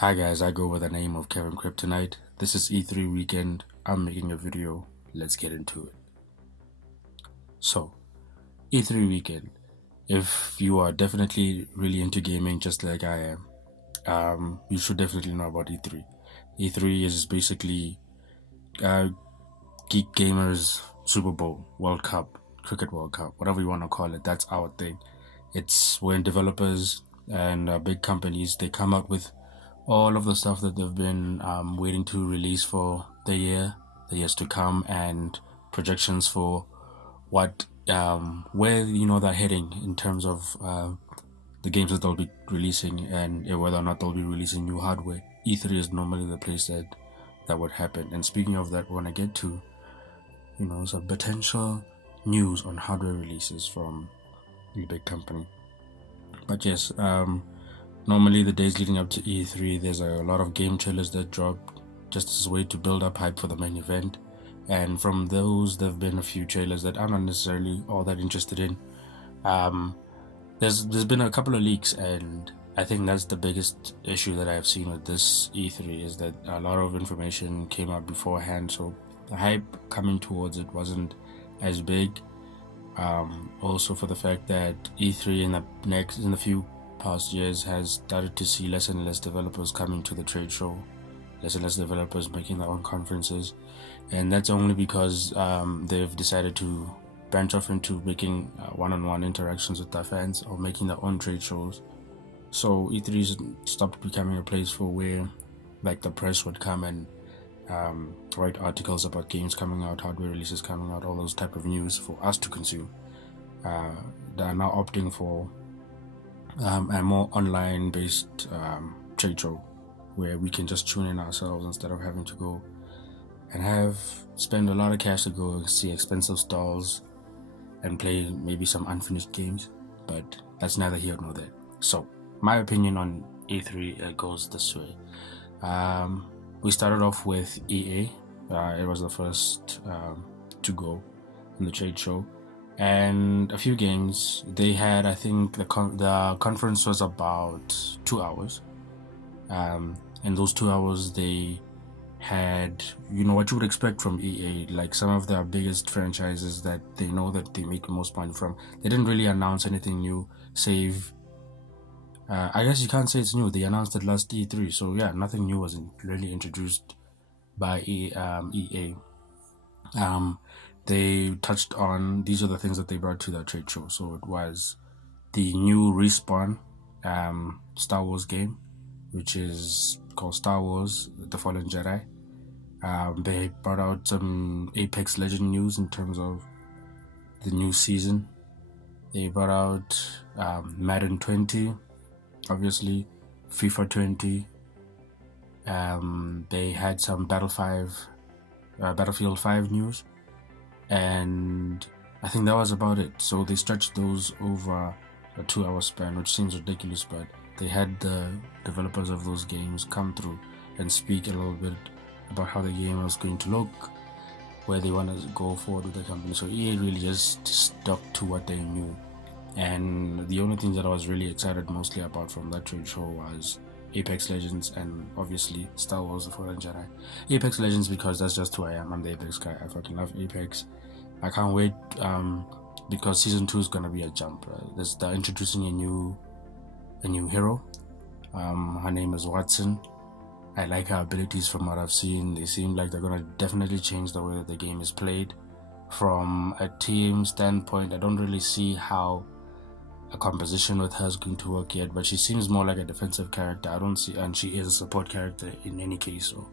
Hi guys, I go by the name of Kevin Kryptonite. This is E3 weekend. I'm making a video. Let's get into it. So, E3 weekend. If you are definitely really into gaming just like I am, you should definitely know about E3. E3 is basically uh, geek gamers Super Bowl, World Cup, Cricket World Cup, whatever you want to call it. That's our thing. It's when developers and big companies they come out with all of the stuff that they've been waiting to release for the years to come, and projections for what where they're heading in terms of the games that they'll be releasing, and whether or not they'll be releasing new hardware. E3 is normally the place that would happen. And speaking of that, when I get to some potential news on hardware releases from a big company. But yes, normally the days leading up to E3, there's a lot of game trailers that drop just as a way to build up hype for the main event. And from those, there have been a few trailers that I'm not necessarily all that interested in. Um, there's been a couple of leaks, and I think that's the biggest issue that I've seen with this E3 is that a lot of information came out beforehand, so the hype coming towards it wasn't as big. Also, for the fact that E3 in the few past years has started to see less and less developers coming to the trade show, less and less developers making their own conferences, and that's only because they've decided to branch off into making one-on-one interactions with their fans or making their own trade shows. So E3's stopped becoming a place for where like the press would come and write articles about games coming out, hardware releases coming out, all those type of news for us to consume. They are now opting for a more online based trade show where we can just tune in ourselves instead of having to go and spend a lot of cash to go see expensive stalls and play maybe some unfinished games. But that's neither here nor there. So my opinion on E3 goes this way. We started off with EA. It was the first to go in the trade show, and a few games. They had, I think, the conference was about 2 hours. In those 2 hours, they had what you would expect from EA, like some of their biggest franchises that they know that they make the most money from. They didn't really announce anything new, save I guess you can't say it's new. They announced it last E3, so yeah, nothing new was really introduced by EA. They touched on these are the things that they brought to that trade show. So it was the new Respawn Star Wars game, which is called Star Wars: The Fallen Jedi. They brought out some Apex Legend news in terms of the new season. They brought out Madden 20. Obviously, FIFA 20. They had some Battlefield 5 news, and I think that was about it. So they stretched those over a 2 hour span, which seems ridiculous, but they had the developers of those games come through and speak a little bit about how the game was going to look, where they want to go forward with the company. So EA really just stuck to what they knew. And the only thing that I was really excited mostly about from that trade show was Apex Legends and obviously Star Wars: The Fallen Jedi. Apex Legends because that's just who I am. I'm the Apex guy. I fucking love Apex. I can't wait because season 2 is gonna be a jump. They're introducing a new hero. Her name is Watson. I like her abilities from what I've seen. They seem like they're gonna definitely change the way that the game is played. From a team standpoint, I don't really see how a composition with her is going to work yet, but she seems more like a defensive character. I don't see, and she is a support character in any case, so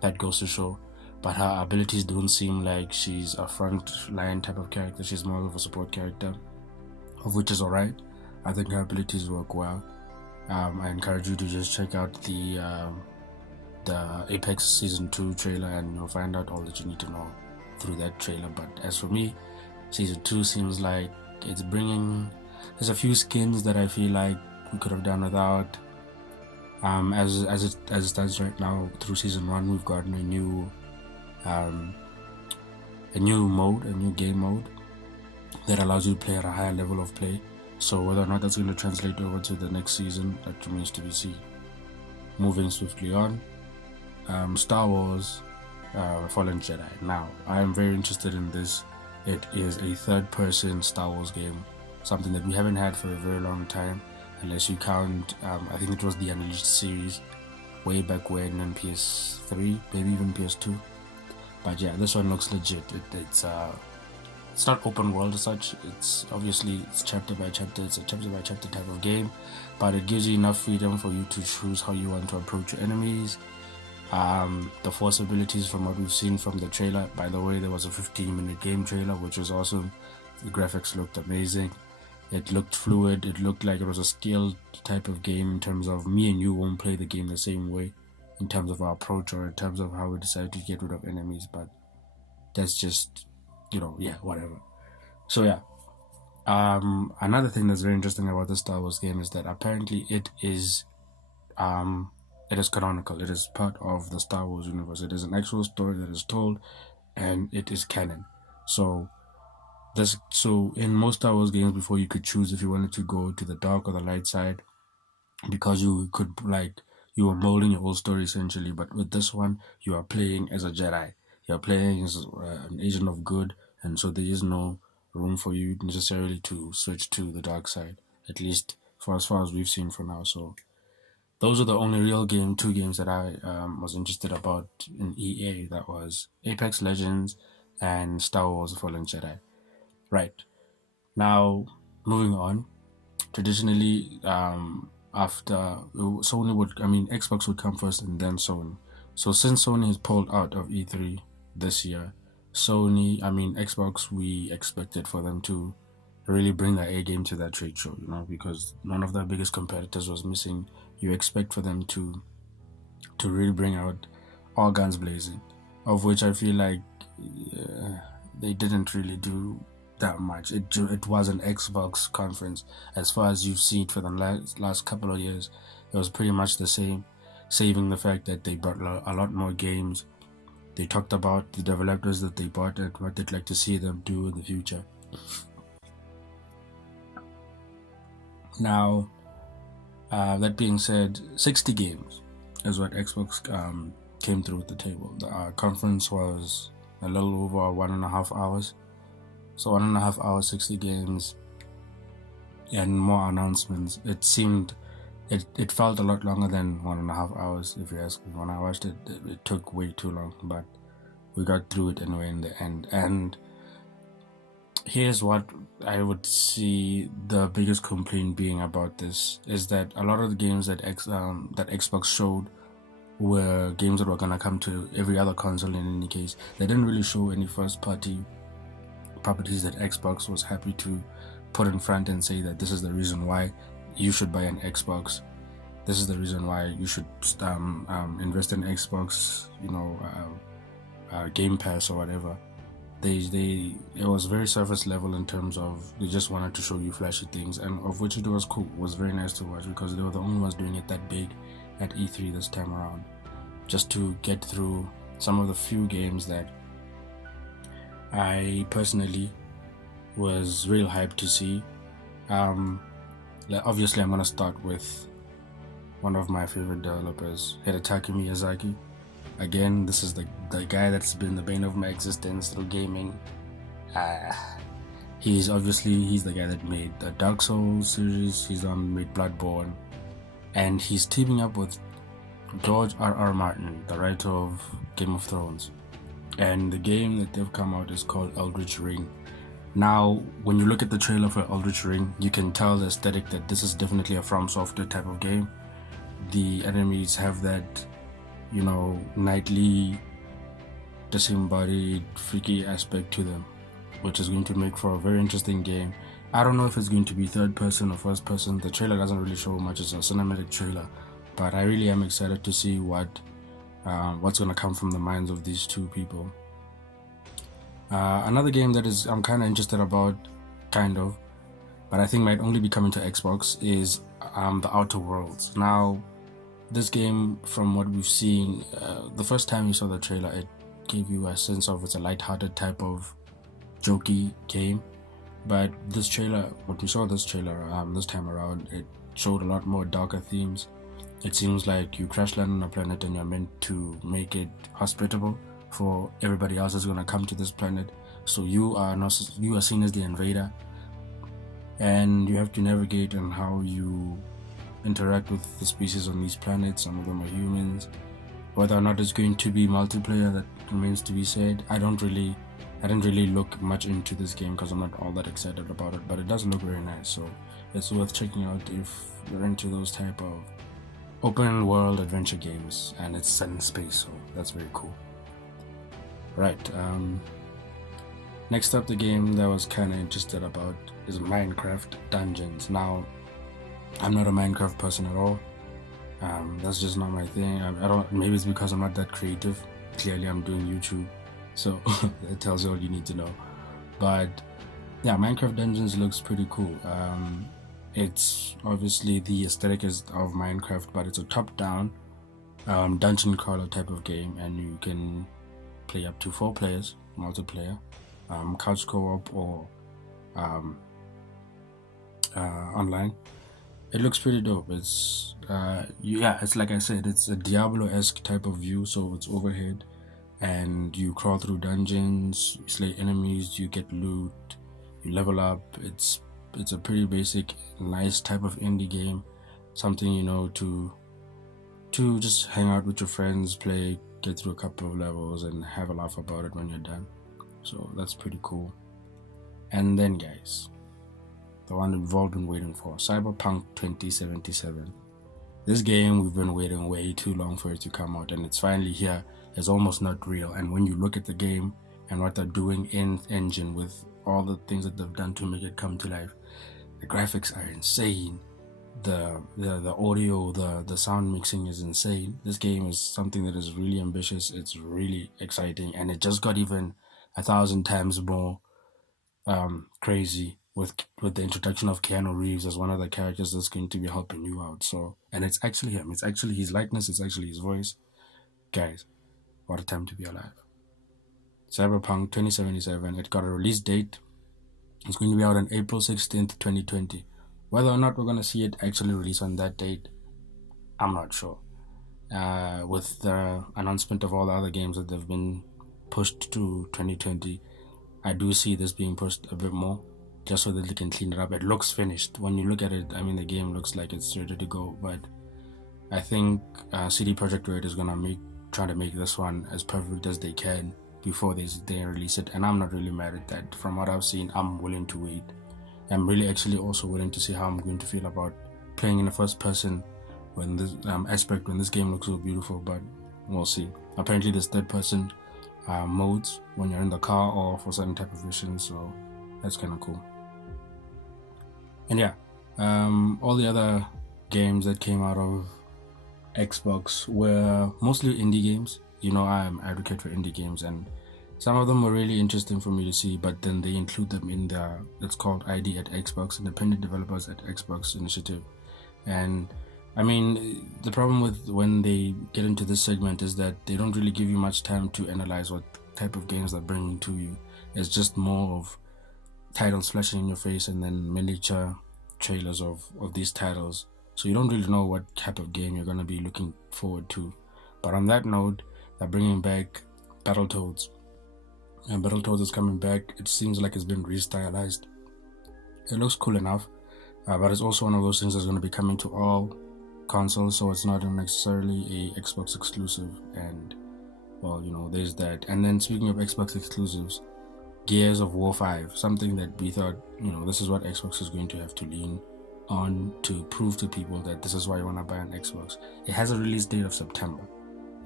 that goes to show. But her abilities don't seem like she's a front line type of character. She's more of a support character, of which is alright. I think her abilities work well. I encourage you to just check out the Apex Season 2 trailer and you'll find out all that you need to know through that trailer. But as for me, Season 2 seems like it's bringing. There's a few skins that I feel like we could have done without. As it stands right now, through Season 1, we've gotten a new game mode that allows you to play at a higher level of play. So whether or not that's going to translate over to the next season, that remains to be seen. moving swiftly on. Star Wars Fallen Jedi. Now, I am very interested in this. It is a third-person Star Wars game, something that we haven't had for a very long time, unless you count, I think it was the Unleashed series way back when on PS3, maybe even PS2. But yeah, this one looks legit. It's not open world as such. It's chapter by chapter. It's a chapter by chapter type of game, but it gives you enough freedom for you to choose how you want to approach your enemies. The force abilities, from what we've seen from the trailer. By the way, there was a 15-minute game trailer, which was awesome. The graphics looked amazing. It looked fluid. It looked like it was a scaled type of game in terms of me and you won't play the game the same way in terms of our approach or in terms of how we decide to get rid of enemies. But that's just, whatever. So yeah. Another thing that's very interesting about the Star Wars game is that apparently it is canonical. It is part of the Star Wars universe. It is an actual story that is told, and it is canon. So in most Star Wars games before, you could choose if you wanted to go to the dark or the light side, because you were molding your whole story essentially. But with this one, you are playing as a Jedi. You're playing as an agent of good, and so there is no room for you necessarily to switch to the dark side, at least for as far as we've seen for now. So those are the only real two games that I was interested about in EA. That was Apex Legends and Star Wars Fallen Jedi. Right. Now, moving on. Traditionally, after Xbox would come first and then Sony. So since Sony has pulled out of E3 this year, Xbox, we expected for them to really bring their A game to that trade show, because none of their biggest competitors was missing. You expect for them to really bring out all guns blazing, of which I feel like they didn't really do that much. It was an Xbox conference. As far as you've seen for the last couple of years, it was pretty much the same, saving the fact that they brought a lot more games. They talked about the developers that they bought and what they'd like to see them do in the future. Now, that being said, 60 games is what Xbox came through with the table. The conference was a little over 1.5 hours. So 1.5 hours, 60 games, and more announcements. It felt a lot longer than 1.5 hours, if you ask me. When I watched it, it took way too long, but we got through it anyway in the end. And here's what I would see the biggest complaint being about this, is that a lot of the games that Xbox showed were games that were gonna come to every other console in any case. They didn't really show any first-party properties that Xbox was happy to put in front and say that this is the reason why you should buy an Xbox. This is the reason why you should invest in Xbox, Game Pass or whatever. It was very surface level in terms of they just wanted to show you flashy things, and of which it was cool. It was very nice to watch because they were the only ones doing it that big at E3 this time around, just to get through some of the few games that I personally was real hyped to see. Obviously, I'm gonna start with one of my favorite developers, Hidetaka Miyazaki. Again, this is the guy that's been the bane of my existence through gaming. He's the guy that made the Dark Souls series. He's made Bloodborne, and he's teaming up with George R.R. Martin, the writer of Game of Thrones. And the game that they've come out is called Eldritch Ring. Now, when you look at the trailer for Eldritch Ring, you can tell the aesthetic that this is definitely a From Software type of game. The enemies have that, nightly, disembodied, freaky aspect to them, which is going to make for a very interesting game. I don't know if it's going to be third person or first person. The trailer doesn't really show much. It's a cinematic trailer, but I really am excited to see what's going to come from the minds of these two people. Another game that I'm kind of interested about, but I think might only be coming to Xbox, is The Outer Worlds. Now, this game, from what we've seen, the first time you saw the trailer, it gave you a sense of it's a light-hearted type of jokey game. But when we saw this trailer this time around, it showed a lot more darker themes. It seems like you crash land on a planet and you're meant to make it hospitable for everybody else that's gonna come to this planet. So you are seen as the invader, and you have to navigate on how you interact with the species on these planets. Some of them are humans. Whether or not it's going to be multiplayer, that remains to be said. I didn't really look much into this game because I'm not all that excited about it, but it does look very nice, so it's worth checking out if you're into those type of open world adventure games, and it's set in space, so that's very cool. Right, next up, the game that I was kind of interested about is Minecraft Dungeons. Now, I'm not a Minecraft person at all. That's just not my thing. I don't. Maybe it's because I'm not that creative. Clearly, I'm doing YouTube, so that tells you all you need to know. But yeah, Minecraft Dungeons looks pretty cool. It's obviously the aesthetic is of Minecraft, but it's a top-down dungeon crawler type of game, and you can play up to 4 players, multiplayer, couch co-op, or online. It looks pretty dope. It's it's like I said, it's a Diablo-esque type of view, so it's overhead, and you crawl through dungeons, you slay enemies, you get loot, you level up. It's a pretty basic, nice type of indie game, something to just hang out with your friends, play, get through a couple of levels, and have a laugh about it when you're done. So that's pretty cool. And then, guys, the one we've all been waiting for, Cyberpunk 2077. This game, we've been waiting way too long for it to come out, and it's finally here. It's almost not real, and when you look at the game and what they're doing in engine with all the things that they've done to make it come to life, the graphics are insane. The audio, the sound mixing is insane. This game is something that is really ambitious. It's really exciting, and it just got even 1,000 times more crazy with the introduction of Keanu Reeves as one of the characters that's going to be helping you out. So, and it's actually him. It's actually his likeness. It's actually his voice. Guys, what a time to be alive. Cyberpunk 2077. It got a release date. It's going to be out on April 16th, 2020. Whether or not we're going to see it actually release on that date, I'm not sure. With the announcement of all the other games that they've been pushed to 2020, I do see this being pushed a bit more, just so that they can clean it up. It looks finished. When you look at it, I mean, the game looks like it's ready to go, but I think CD Projekt Red is going to try to make this one as perfect as they can before they release it, and I'm not really mad at that. From what I've seen, I'm willing to wait. I'm really actually also willing to see how I'm going to feel about playing in the first person when this when this game looks so beautiful, but we'll see. Apparently there's third person modes when you're in the car or for certain type of missions, so that's kind of cool. And yeah, all the other games that came out of Xbox were mostly indie games. I'm an advocate for indie games, and some of them were really interesting for me to see, but then they include them in it's called ID at Xbox, Independent Developers at Xbox initiative. And I mean, the problem with when they get into this segment is that they don't really give you much time to analyze what type of games they're bringing to you. It's just more of titles flashing in your face and then miniature trailers of these titles. So you don't really know what type of game you're going to be looking forward to. But on that note, they're bringing back Battletoads. And Battletoads is coming back. It seems like it's been restylized. It looks cool enough, but it's also one of those things that's going to be coming to all consoles, so it's not necessarily a Xbox exclusive. And well, there's that. And then speaking of Xbox exclusives, Gears of War 5, something that we thought, this is what Xbox is going to have to lean on to prove to people that this is why you want to buy an Xbox. It has a release date of September,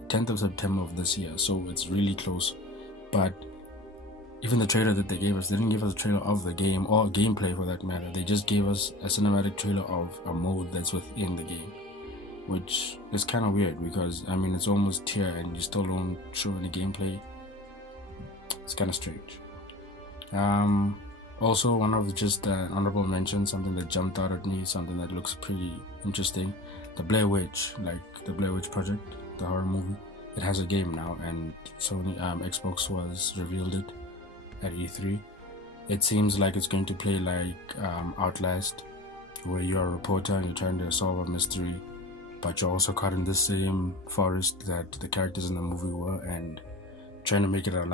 10th of September of this year, so it's really close. But even the trailer that they gave us, they didn't give us a trailer of the game or gameplay for that matter. They just gave us a cinematic trailer of a mode that's within the game, which is kind of weird because, I mean, it's almost here and you still don't show any gameplay. It's kind of strange. Also, one of just honorable mentions, something that jumped out at me, something that looks pretty interesting, the Blair Witch Project, the horror movie. It has a game now, and Sony Xbox was revealed it at E3. It seems like it's going to play like Outlast, where you're a reporter and you're trying to solve a mystery, but you're also caught in the same forest that the characters in the movie were, and trying to make it out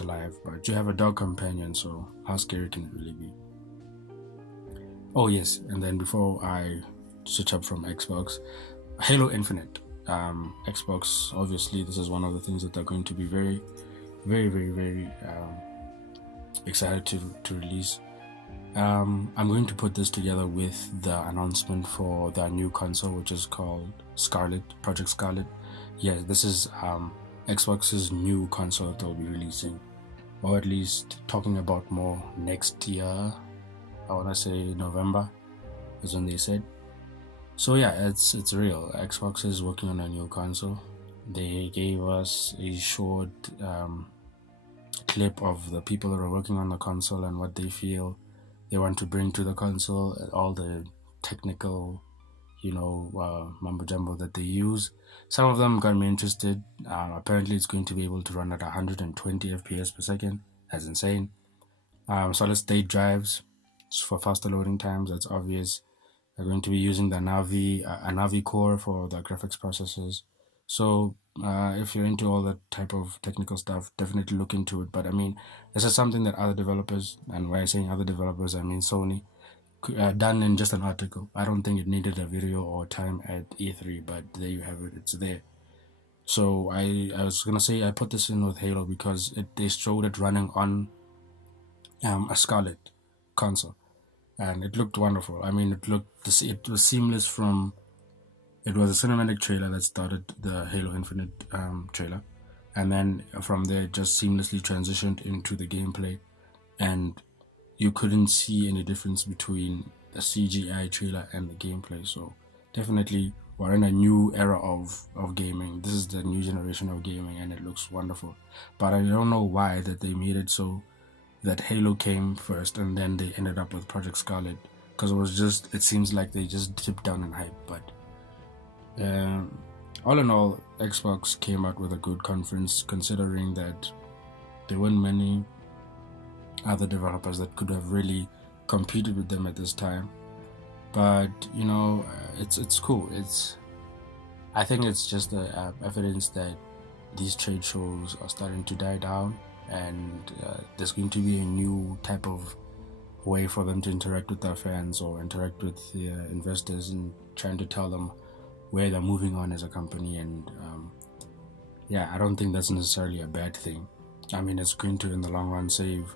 alive. But you have a dog companion, so how scary can it really be? Oh yes, and then before I switch up from Xbox, Halo Infinite. Xbox, obviously, this is one of the things that they're going to be very, very, very, very excited to release. I'm going to put this together with the announcement for their new console, which is called Project Scarlet. Yes, this is Xbox's new console that they'll be releasing, or at least talking about more next year. I want to say November is when they said. So yeah, it's real. Xbox is working on a new console. They gave us a short clip of the people that are working on the console and what they feel they want to bring to the console, all the technical, mumbo jumbo that they use. Some of them got me interested. Apparently, it's going to be able to run at 120 FPS per second. That's insane. Solid state drives for faster loading times. That's obvious. They're going to be using the Navi core for the graphics processors. So if you're into all that type of technical stuff, definitely look into it. But I mean, this is something that other developers, and when I say other developers, I mean Sony, done in just an article. I don't think it needed a video or time at E3, but there you have it. It's there. So I was gonna say I put this in with Halo because they showed it running on a Scarlet console, and it looked wonderful. I mean, it was seamless from. It was a cinematic trailer that started the Halo Infinite trailer, and then from there it just seamlessly transitioned into the gameplay, and you couldn't see any difference between the CGI trailer and the gameplay. So definitely we're in a new era of gaming. This is the new generation of gaming, and it looks wonderful. But I don't know why that they made it so that Halo came first and then they ended up with Project Scarlet, because it seems like they just dipped down in hype. But all in all, Xbox came out with a good conference, considering that there weren't many other developers that could have really competed with them at this time. But it's cool. I think it's just the evidence that these trade shows are starting to die down, and there's going to be a new type of way for them to interact with their fans or interact with their investors, and trying to tell them where they're moving on as a company. And I don't think that's necessarily a bad thing. I mean, it's going to in the long run save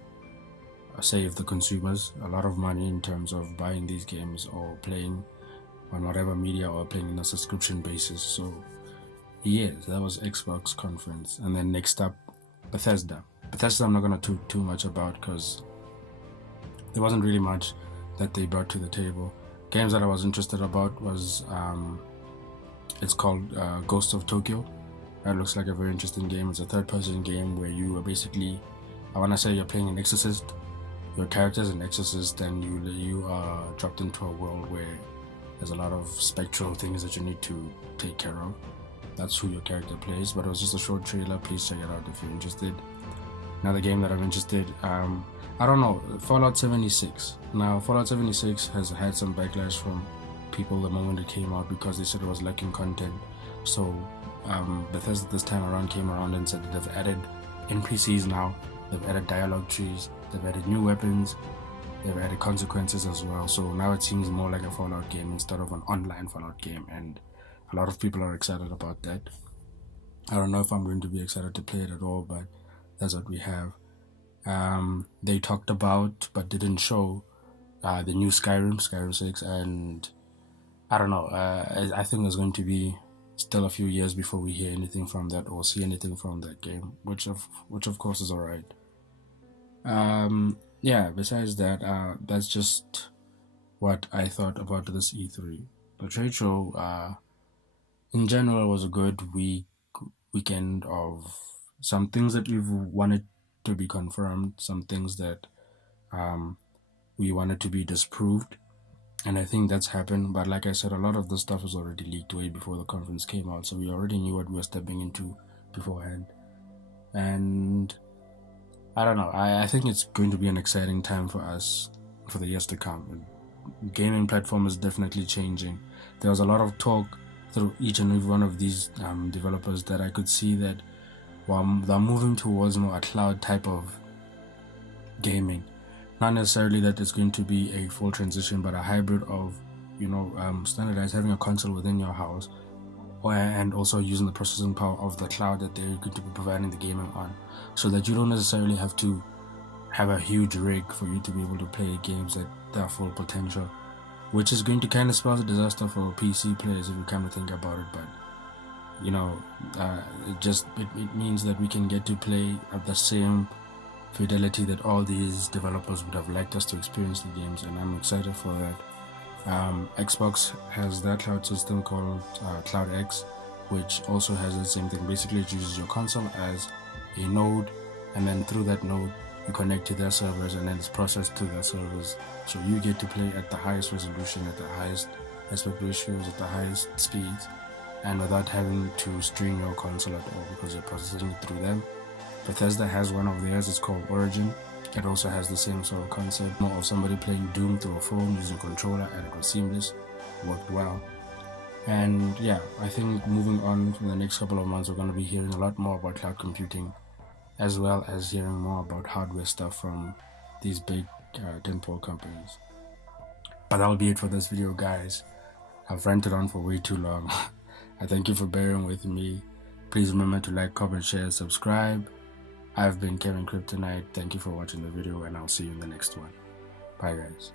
the consumers a lot of money in terms of buying these games or playing on whatever media or playing in a subscription basis. So yes, that was Xbox conference. And then next up, Bethesda I'm not going to talk too much about, because there wasn't really much that they brought to the table. Games that I was interested about was it's called Ghosts of Tokyo. That looks like a very interesting game. It's a third-person game where you are basically, I want to say you're playing an exorcist. Your character is an exorcist, and you are dropped into a world where there's a lot of spectral things that you need to take care of. That's who your character plays. But it was just a short trailer. Please check it out if you're interested. Another game that I'm interested, I don't know, Fallout 76. Now, Fallout 76 has had some backlash from people the moment it came out, because they said it was lacking content. So Bethesda this time around came around and said that they've added NPCs now, they've added dialogue trees, they've added new weapons, they've added consequences as well. So now it seems more like a Fallout game instead of an online Fallout game, and a lot of people are excited about that. I don't know if I'm going to be excited to play it at all, but that's what we have. They talked about but didn't show the new Skyrim 6, and I don't know. I think there's going to be still a few years before we hear anything from that or see anything from that game, which of course is alright. Besides that, that's just what I thought about this E3. The trade show, in general, was a good weekend of some things that we've wanted to be confirmed, some things that we wanted to be disproved, and I think that's happened. But like I said, a lot of the stuff was already leaked way before the conference came out, so we already knew what we were stepping into beforehand. And I don't know, I think it's going to be an exciting time for us for the years to come. Gaming platform is definitely changing. There was a lot of talk through each and every one of these developers that I could see that they're moving towards a cloud type of gaming. Not necessarily that it's going to be a full transition, but a hybrid of standardized, having a console within your house, and also using the processing power of the cloud that they're going to be providing the gaming on, so that you don't necessarily have to have a huge rig for you to be able to play games at their full potential, which is going to kind of spell a disaster for PC players if you kind of think about it. But it means that we can get to play at the same fidelity that all these developers would have liked us to experience the games, and I'm excited for that. Xbox has that cloud system called Cloud X, which also has the same thing. Basically, it uses your console as a node, and then through that node you connect to their servers, and then it's processed to their servers, so you get to play at the highest resolution, at the highest aspect ratios, at the highest speeds, and without having to string your console at all, because you're processing it through them. Bethesda has one of theirs, it's called Origin. It also has the same sort of concept, more of somebody playing Doom through a phone using a controller, and it was seamless, worked well. And yeah, I think moving on in the next couple of months, we're going to be hearing a lot more about cloud computing, as well as hearing more about hardware stuff from these big tentpole companies. But that'll be it for this video, guys. I've ranted on for way too long. I thank you for bearing with me. Please remember to like, comment, share, subscribe. I've been Kevin Kryptonite. Thank you for watching the video, and I'll see you in the next one. Bye, guys.